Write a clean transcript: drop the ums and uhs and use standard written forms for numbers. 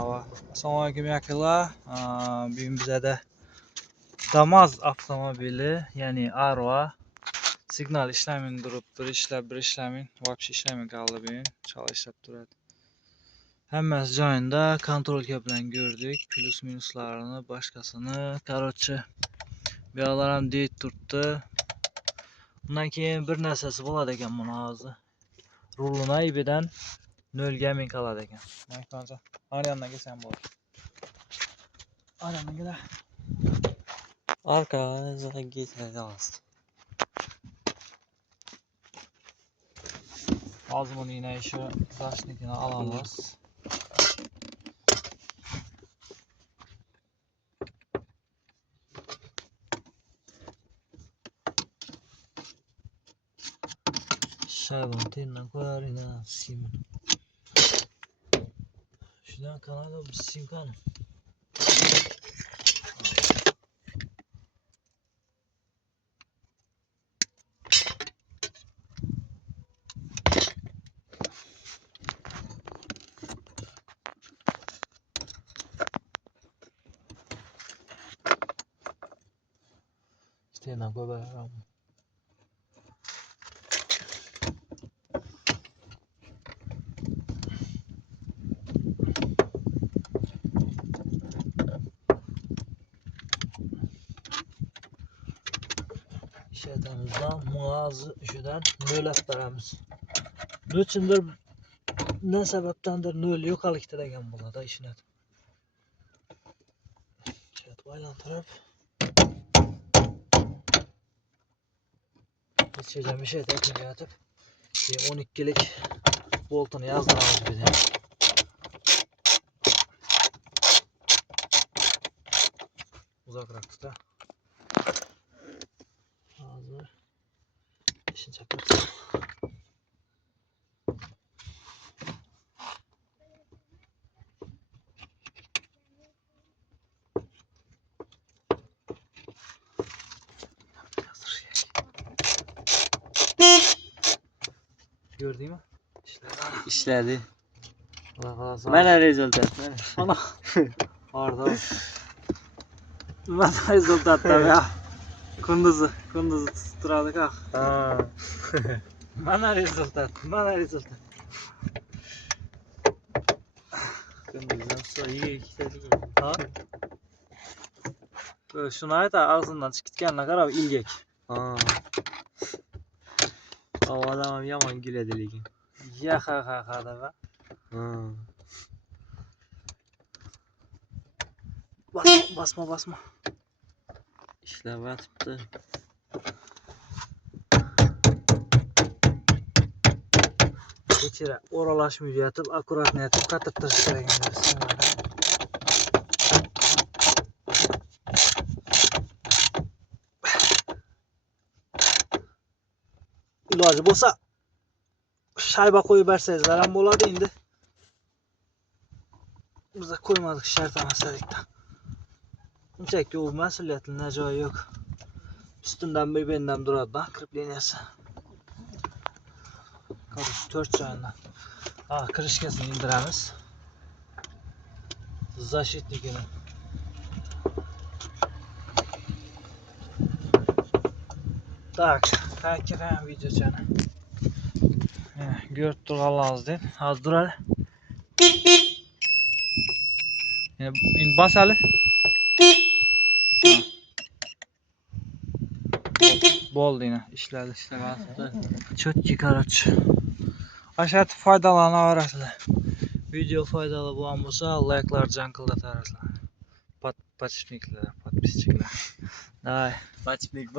Hava. Assalomualaikum yakınlar. Bugün bize de Damas avtomobili, yani Arva. Signal işlemin durup bir işlemin, vapşi işlemin kaldı bugün. Çala işlep duradi. Hemmesi joyunda kontrol bilan gördük. Plus minuslarını, başkasını. Karochi. Bu yoqlar ham deyt turibdi. Bundan keyin bir narsasi bo'ladi ekan buni hozir. Rulini ipidan 0 ming qoladi ekan. Mana Aryandan kelsa ham bo'ladi. Aryandan kelar. Arkadan gitmez. Hozir buni yine şu zaşnikini alamiz. Şayban teninden koyar yine simin. Şuradan kanalda bir sim kanım. Teninden koyar. Şeytanızdan muazı şuradan nöl veremiz. Nöçündür ne sebeptendir nöl yok alıktı degen burada işin et. Şeyt baylantırıp geçeceğim bir şey tekrar yatıp 12'lik voltunu yazdıralım bize. Uzakrak tutar. Hazır. İşin çakırsa. Gördün mü? İşledi. Allah Mana rezultat. Ana. Orada. Mana rezultat da ya. Kunduzu tutturalım ha. Ha. Mana rezultat. Kunduzdan soyu işledi. Ha? Şunu ayet ağzından çıkıp kendine karab ilgek. Ha. O adam yaman güledi lekin. Ya ha da be. Ha. Basma. İşlep atıptı. İçeri oralaşmıyor yatıp akurat ne yatıp katırtırız gereken. İlacı bolsa şayba koyup verseniz hem boladı indi. Biz de koymadık şertan hastalıktan. Çekti o mesuliyetin ne joyi yok. Üstünden bir benden duradı da kripleniyesi. Karış 4 joyundan. Kırışkesini indiremiz. Zaşitlikini. Tak, takip video canı. Görüp duralım değil. Az dur hadi. İn bas hadi. Boldu yine işledi. Çok karoç. Aşağı faydalanabilirsiniz. Video faydalı bulan olsa like'lar cankıldatarsınız. Подписчикler. Давай. Подписчик